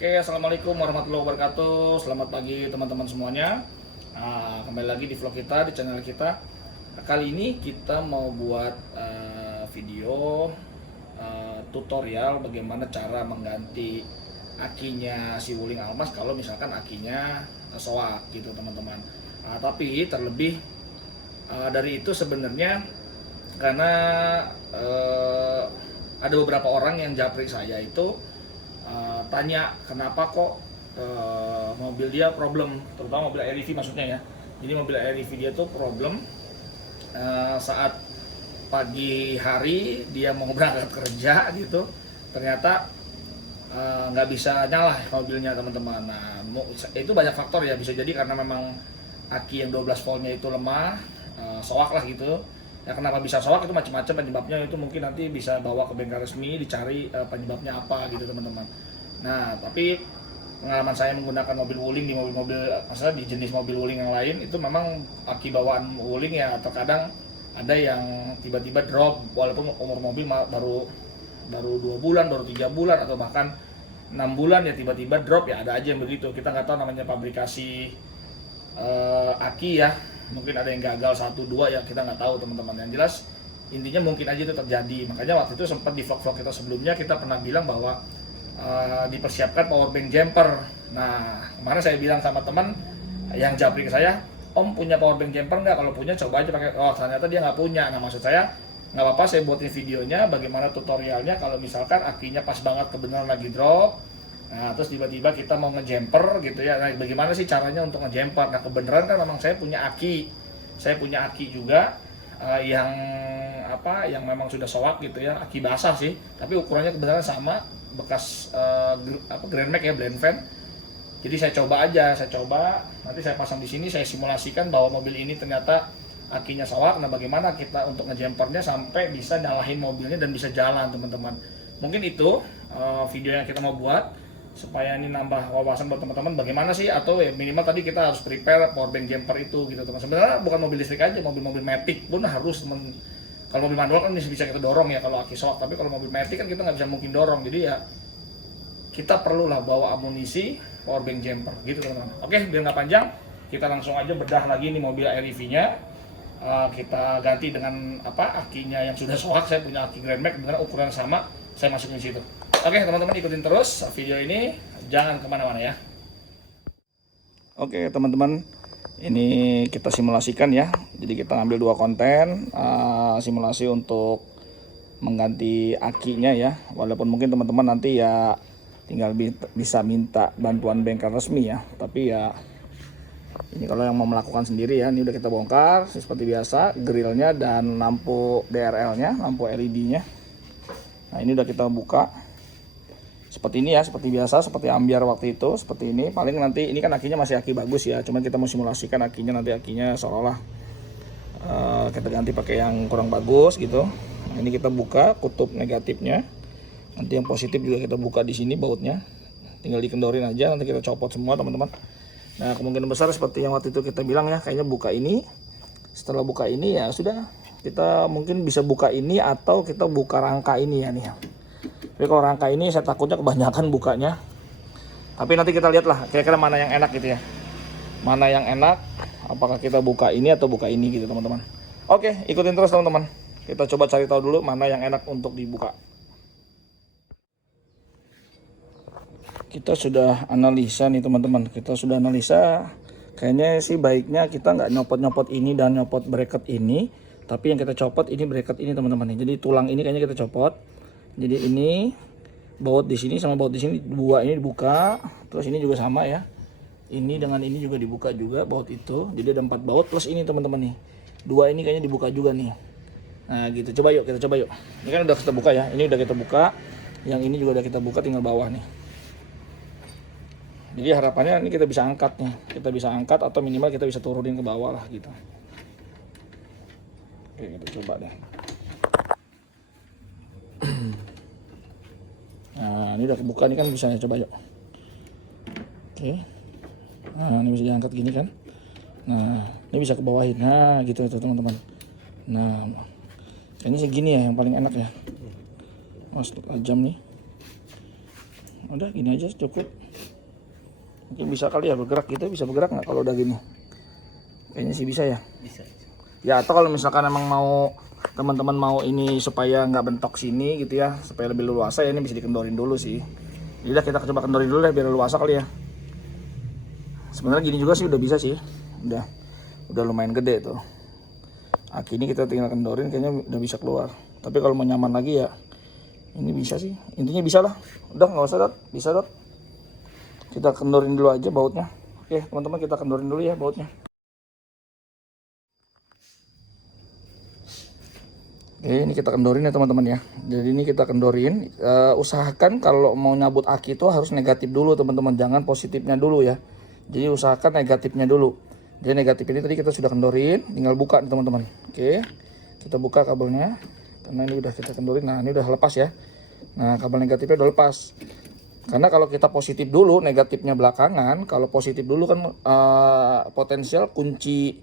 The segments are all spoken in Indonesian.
Oke, assalamualaikum warahmatullahi wabarakatuh. Selamat pagi teman-teman semuanya. Kembali lagi di vlog kita, di channel kita. Kali ini kita mau buat video tutorial bagaimana cara mengganti akinya si Wuling Almas kalau misalkan akinya soak gitu teman-teman. Tapi terlebih dari itu sebenarnya karena ada beberapa orang yang japri saya itu tanya kenapa kok mobil dia problem, terutama mobil REV maksudnya ya. Jadi mobil REV dia tuh problem saat pagi hari dia mau berangkat kerja gitu, ternyata nggak bisa nyala mobilnya teman-teman. Nah itu banyak faktor ya, bisa jadi karena memang aki yang 12 voltnya itu lemah, soak lah gitu. Ya kenapa bisa soak itu macam-macam penyebabnya, itu mungkin nanti bisa bawa ke bengkel resmi dicari penyebabnya apa gitu teman-teman. Nah tapi pengalaman saya menggunakan mobil Wuling di mobil-mobil, maksudnya di jenis mobil Wuling yang lain itu memang aki bawaan Wuling ya, terkadang ada yang tiba-tiba drop walaupun umur mobil baru 2 bulan, baru 3 bulan atau bahkan 6 bulan ya tiba-tiba drop ya, ada aja yang begitu. Kita nggak tahu namanya pabrikasi aki ya, mungkin ada yang gagal 1-2 ya, kita nggak tahu teman-teman. Yang jelas intinya mungkin aja itu terjadi. Makanya waktu itu sempat di vlog-vlog kita sebelumnya kita pernah bilang bahwa dipersiapkan powerbank jumper. Nah kemarin saya bilang sama teman yang japri ke saya, Om punya powerbank jumper nggak? Kalau punya coba aja pakai. Oh ternyata dia nggak punya. Nah maksud saya nggak apa-apa, saya buatin videonya bagaimana tutorialnya kalau misalkan akinya pas banget kebenaran lagi drop. Nah terus tiba-tiba kita mau ngejumper gitu ya. Nah bagaimana sih caranya untuk ngejumper? Nah kebenaran kan memang saya punya aki juga yang memang sudah soak gitu ya, aki basah sih, tapi ukurannya kebenaran sama bekas Grand Max ya, blend fan. Jadi saya coba nanti saya pasang di sini, saya simulasikan bahwa mobil ini ternyata akinya soak. Nah bagaimana kita untuk ngejumpernya sampai bisa nyalahin mobilnya dan bisa jalan teman-teman. Mungkin itu video yang kita mau buat supaya ini nambah wawasan buat teman-teman bagaimana sih, atau ya minimal tadi kita harus prepare powerbank jumper itu gitu teman. Sebenarnya bukan mobil listrik aja, mobil-mobil matic pun harus kalau mobil manual kan bisa kita dorong ya kalau aki soak, tapi kalau mobil matic kan kita nggak bisa mungkin dorong. Jadi ya kita perlulah bawa amunisi powerbank jumper gitu teman-teman. Oke, biar nggak panjang kita langsung aja bedah lagi nih mobil REV-nya. Kita ganti dengan akinya yang sudah soak. Saya punya aki Grand Max dengan ukuran sama, saya masukin di situ. Oke teman-teman, ikutin terus video ini, jangan kemana-mana ya. Oke teman-teman, ini kita simulasikan ya. Jadi kita ambil 2 konten, simulasi untuk mengganti akinya ya. Walaupun mungkin teman-teman nanti ya tinggal bisa minta bantuan bengkel resmi ya. Tapi ya ini kalau yang mau melakukan sendiri ya, ini udah kita bongkar seperti biasa, grillnya dan lampu DRL-nya, lampu LED-nya. Nah ini udah kita buka seperti ini ya, seperti biasa, seperti ambiar waktu itu, seperti ini. Paling nanti ini kan akinya masih aki bagus ya, cuman kita mau simulasikan akinya, nanti akinya seolah-olah kita ganti pakai yang kurang bagus gitu. Nah, ini kita buka kutub negatifnya, nanti yang positif juga kita buka di sini bautnya, tinggal dikendorin aja, nanti kita copot semua teman-teman. Nah kemungkinan besar seperti yang waktu itu kita bilang ya, kayaknya buka ini. Setelah buka ini ya sudah, kita mungkin bisa buka ini atau kita buka rangka ini ya nih. Tapi kalau rangka ini saya takutnya kebanyakan bukanya. Tapi nanti kita lihatlah kira-kira mana yang enak gitu ya. Mana yang enak, apakah kita buka ini atau buka ini gitu teman-teman. Oke, ikutin terus teman-teman. Kita coba cari tahu dulu mana yang enak untuk dibuka. Kita sudah analisa nih teman-teman. Kita sudah analisa, kayaknya sih baiknya kita nggak nyopot-nyopot ini dan nyopot bracket ini. Tapi yang kita copot ini bracket ini teman-teman. Jadi tulang ini kayaknya kita copot. Jadi ini baut di sini sama baut di sini, 2 ini dibuka, terus ini juga sama ya. Ini dengan ini juga dibuka juga baut itu. Jadi ada 4 baut plus ini teman-teman nih. 2 ini kayaknya dibuka juga nih. Nah gitu, coba yuk, kita coba yuk. Ini kan udah kita buka ya, ini udah kita buka. Yang ini juga udah kita buka, tinggal bawah nih. Jadi harapannya ini kita bisa angkat nih. Kita bisa angkat atau minimal kita bisa turunin ke bawah lah gitu. Oke, kita coba deh. Nah ini udah kebuka nih kan, bisa coba yuk. Oke. Nah ini bisa diangkat gini kan. Nah ini bisa ke bawahin. Nah gitu itu teman-teman. Nah ini segini ya yang paling enak ya. Mas tajam nih. Udah gini aja cukup. Mungkin bisa kali ya bergerak gitu, bisa bergerak nggak kalau udah gini? Kayaknya sih bisa ya. Bisa. Ya atau kalau misalkan emang mau teman-teman mau ini supaya nggak bentok sini gitu ya, supaya lebih leluasa ya, ini bisa dikendorin dulu sih. Jadi kita coba kendorin dulu deh biar leluasa kali ya. Sebenarnya gini juga sih udah bisa sih, udah lumayan gede tuh. Aki ini kita tinggal kendorin kayaknya udah bisa keluar. Tapi kalau mau nyaman lagi ya ini bisa sih, intinya bisa lah. Udah nggak usah Dot, bisa Dot. Kita kendorin dulu aja bautnya. Oke teman-teman, kita kendorin dulu ya bautnya. Oke, ini kita kendorin ya teman-teman ya. Jadi ini kita kendorin. Usahakan kalau mau nyabut aki itu harus negatif dulu teman-teman, jangan positifnya dulu ya. Jadi usahakan negatifnya dulu. Jadi negatif ini tadi kita sudah kendorin, tinggal buka nih teman-teman. Oke, kita buka kabelnya. Karena ini udah kita kendorin. Nah ini udah lepas ya. Nah kabel negatifnya udah lepas. Karena kalau kita positif dulu, negatifnya belakangan. Kalau positif dulu kan potensial kunci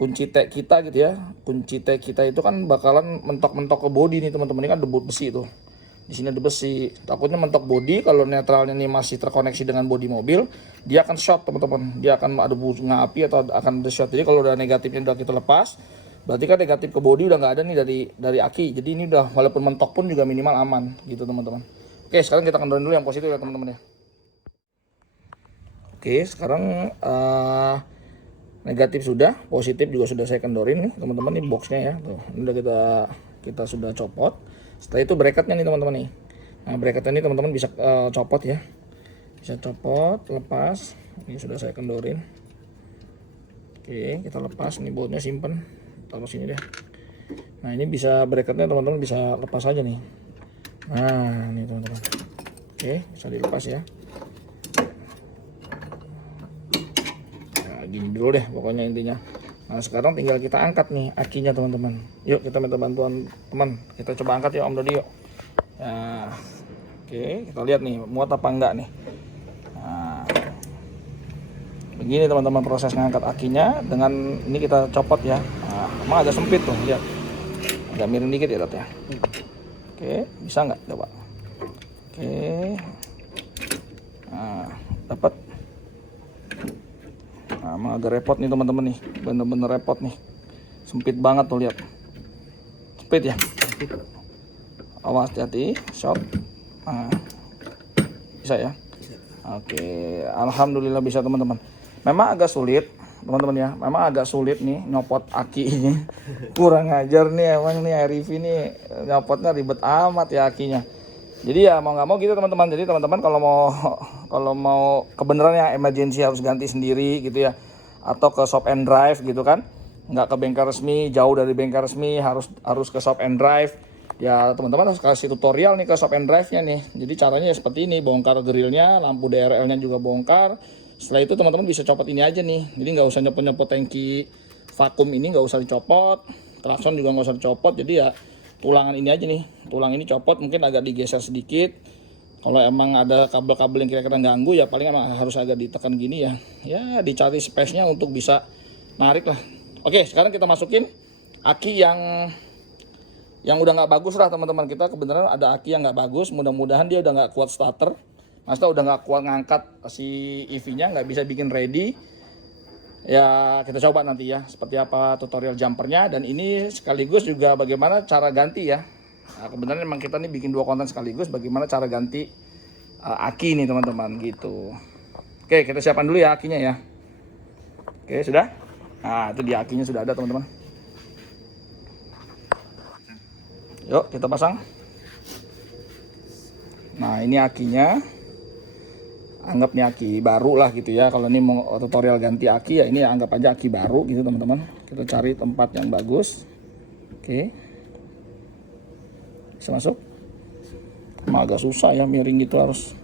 T kita gitu ya, kunci T kita itu kan bakalan mentok-mentok ke bodi nih teman-teman. Ini kan debut besi tuh, di sini ada besi, takutnya mentok bodi. Kalau netralnya nih masih terkoneksi dengan bodi mobil, dia akan short teman-teman, dia akan ada bunga api atau akan ada short. Jadi kalau udah negatifnya udah kita lepas, berarti kan negatif ke bodi udah nggak ada nih dari aki. Jadi ini udah walaupun mentok pun juga minimal aman gitu teman-teman. Oke, sekarang kita kendorin dulu yang positif ya teman-teman ya. Oke, sekarang negatif sudah, positif juga sudah saya kendorin nih teman-teman. Nih boxnya ya, tuh ini udah kita sudah copot. Setelah itu bracketnya nih teman-teman nih. Nah bracketnya ini teman-teman bisa copot ya, bisa copot, lepas. Ini sudah saya kendorin. Oke, kita lepas. Ini bautnya simpen, taruh sini deh. Nah ini bisa bracketnya teman-teman bisa lepas aja nih. Nah ini teman-teman. Oke, bisa dilepas ya. Gini dulu deh pokoknya intinya. Nah sekarang tinggal kita angkat nih akinya teman-teman. Yuk kita minta bantuan teman, kita coba angkat ya Om Dodi yuk. Nah, oke, kita lihat nih muat apa enggak nih. Nah, begini teman-teman proses ngangkat akinya. Dengan ini kita copot ya. Nah, emang agak sempit tuh, lihat agak miring dikit ya Dot ya. Oke, bisa nggak coba? Oke, nah dapat. Nah, emang agak repot nih teman-teman nih, bener-bener repot nih, sempit banget tuh lihat, sempit ya. Awas hati-hati, shot. Nah, bisa ya. Oke, alhamdulillah bisa teman-teman. Memang agak sulit teman-teman ya, memang agak sulit nih nyopot aki ini. Kurang ajar nih emang nih REV nih nyopotnya ribet amat ya akinya. Jadi ya mau nggak mau gitu teman-teman. Jadi teman-teman kalau mau kebenaran ya emergency harus ganti sendiri gitu ya, atau ke shop and drive gitu kan, nggak ke bengkel resmi, jauh dari bengkel resmi, harus ke shop and drive ya teman-teman. Harus kasih tutorial nih ke shop and drive-nya nih. Jadi caranya ya seperti ini, bongkar grillnya, lampu DRL-nya juga bongkar. Setelah itu teman-teman bisa copot ini aja nih. Jadi nggak usah nyopot tangki vakum ini, nggak usah dicopot, klakson juga nggak usah dicopot. Jadi ya tulangan ini aja nih, tulang ini copot, mungkin agak digeser sedikit. Kalau emang ada kabel-kabel yang kira-kira ganggu ya paling emang harus agak ditekan gini ya. Ya dicari space-nya untuk bisa narik lah. Oke, sekarang kita masukin aki yang udah nggak bagus lah teman-teman. Kita kebenaran ada aki yang nggak bagus, mudah-mudahan dia udah nggak kuat starter. Maksudnya udah nggak kuat ngangkat si EV-nya, nggak bisa bikin ready. Ya kita coba nanti ya seperti apa tutorial jumpernya, dan ini sekaligus juga bagaimana cara ganti ya. Nah, kebenaran memang kita nih bikin dua konten sekaligus, bagaimana cara ganti aki nih teman-teman gitu. Oke, kita siapkan dulu ya akinya ya. Oke, sudah. Nah itu dia akinya sudah ada teman-teman. Yuk kita pasang. Nah ini akinya, anggap nih aki baru lah gitu ya. Kalau ini mau tutorial ganti aki ya ini anggap aja aki baru gitu teman-teman. Kita cari tempat yang bagus. Oke, bisa masuk. Emang agak susah ya miring gitu harus.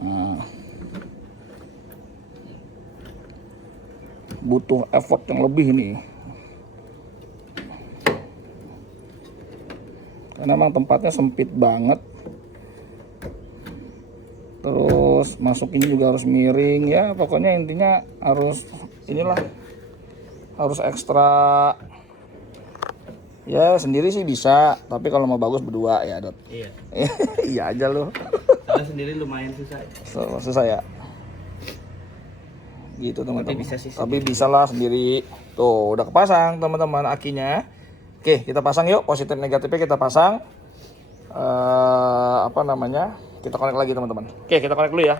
Nah, butuh effort yang lebih nih. Karena memang tempatnya sempit banget. Terus masuk ini juga harus miring ya, pokoknya intinya harus inilah, harus ekstra ya. Sendiri sih bisa, tapi kalau mau bagus berdua ya Dot. Iya. Iya aja loh. Soalnya sendiri lumayan susah. Susah ya. gitu teman-teman. Tapi sendiri. bisa lah sendiri. Tuh udah kepasang teman-teman akinya. Oke, kita pasang yuk, positif negatifnya kita pasang. Apa namanya? Kita connect lagi teman-teman. Oke, kita connect dulu ya.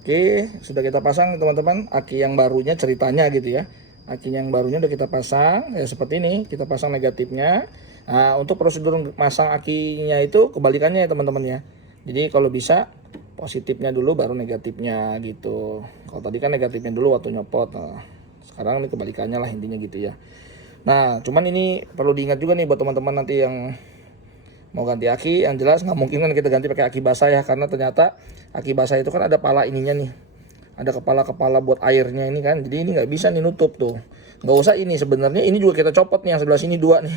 Oke, sudah kita pasang teman-teman. Aki yang barunya ceritanya gitu ya. Aki yang barunya udah kita pasang ya seperti ini. Kita pasang negatifnya. Nah, untuk prosedur masang akinya itu kebalikannya ya teman-teman ya. Jadi kalau bisa positifnya dulu baru negatifnya gitu. Kalau tadi kan negatifnya dulu waktu nyopot. Nah, sekarang ini kebalikannya lah intinya gitu ya. Nah, cuman ini perlu diingat juga nih buat teman-teman nanti yang mau ganti aki. Yang jelas nggak mungkin kan kita ganti pakai aki basah ya, karena ternyata aki basah itu kan ada pala ininya nih, ada kepala-kepala buat airnya ini kan, jadi ini nggak bisa nih nutup tuh. Nggak usah ini, sebenarnya ini juga kita copot nih yang sebelah sini dua nih,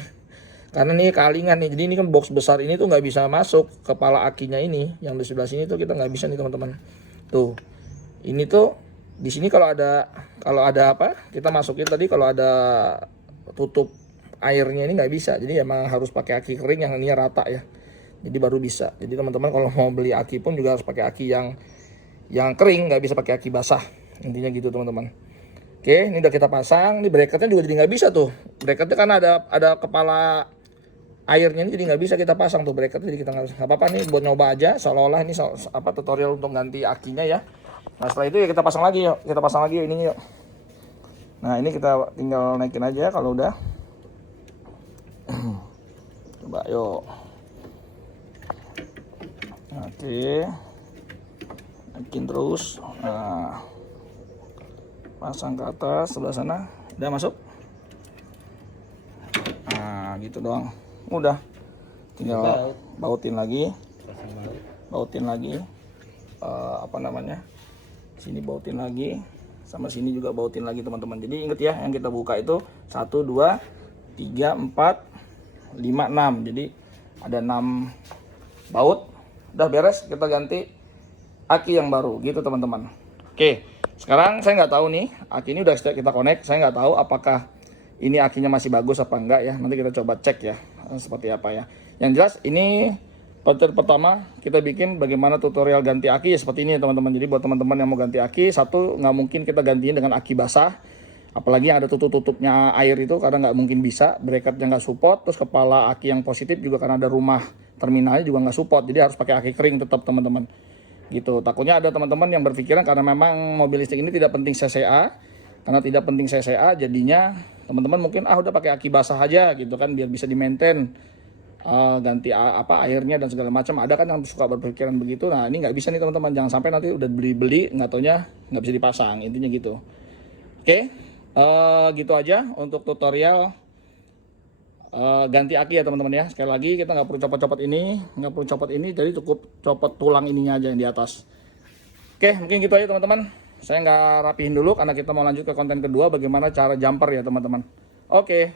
karena nih kealingan nih. Jadi ini kan box besar ini tuh nggak bisa masuk kepala akinya ini, yang di sebelah sini tuh kita nggak bisa nih teman-teman. Tuh ini tuh di sini kalau ada apa kita masukin tadi, kalau ada tutup airnya ini nggak bisa, jadi emang harus pakai aki kering yang ini rata ya, jadi baru bisa. Jadi teman-teman kalau mau beli aki pun juga harus pakai aki yang kering, nggak bisa pakai aki basah, intinya gitu teman-teman. Oke, ini udah kita pasang. Ini bracketnya juga jadi nggak bisa tuh, bracketnya kan ada kepala airnya, ini jadi nggak bisa kita pasang tuh bracketnya, jadi kita nggak apa-apa nih buat nyoba aja, seolah-olah ini apa tutorial untuk ganti akinya ya. Nah setelah itu ya kita pasang lagi yuk, ininya yuk. Nah ini kita tinggal naikin aja kalau udah. Coba yuk. Oke, naikin terus. Nah, pasang ke atas sebelah sana. Udah masuk. Nah gitu doang, udah tinggal bautin lagi. Apa namanya, sini bautin lagi, sama sini juga bautin lagi teman-teman. Jadi inget ya, yang kita buka itu 1 2 3 4 5 6, jadi ada 6 baut. Udah beres, kita ganti aki yang baru gitu teman-teman. Oke, sekarang saya nggak tahu nih, aki ini udah kita connect, saya nggak tahu apakah ini akinya masih bagus apa enggak ya. Nanti kita coba cek ya seperti apa ya. Yang jelas ini pertama kita bikin bagaimana tutorial ganti aki ya seperti ini ya teman-teman. Jadi buat teman-teman yang mau ganti aki, satu, nggak mungkin kita gantiin dengan aki basah, apalagi yang ada tutup-tutupnya air itu, karena nggak mungkin bisa. Bracketnya nggak support, terus kepala aki yang positif juga karena ada rumah terminalnya juga nggak support, jadi harus pakai aki kering tetap teman-teman gitu. Takutnya ada teman-teman yang berpikiran karena memang mobil listrik ini tidak penting CCA, karena tidak penting CCA jadinya teman-teman mungkin udah pakai aki basah aja gitu kan, biar bisa di maintain, ganti apa airnya dan segala macam. Ada kan yang suka berpikiran begitu. Nah ini nggak bisa nih teman-teman, jangan sampai nanti udah beli nggak taunya nggak bisa dipasang, intinya gitu. Oke, gitu aja untuk tutorial ganti aki ya teman-teman ya. Sekali lagi kita nggak perlu copot-copot ini, jadi cukup copot tulang ininya aja yang di atas. Oke, mungkin gitu aja teman-teman. Saya nggak rapihin dulu karena kita mau lanjut ke konten kedua, bagaimana cara jumper ya teman-teman. Oke.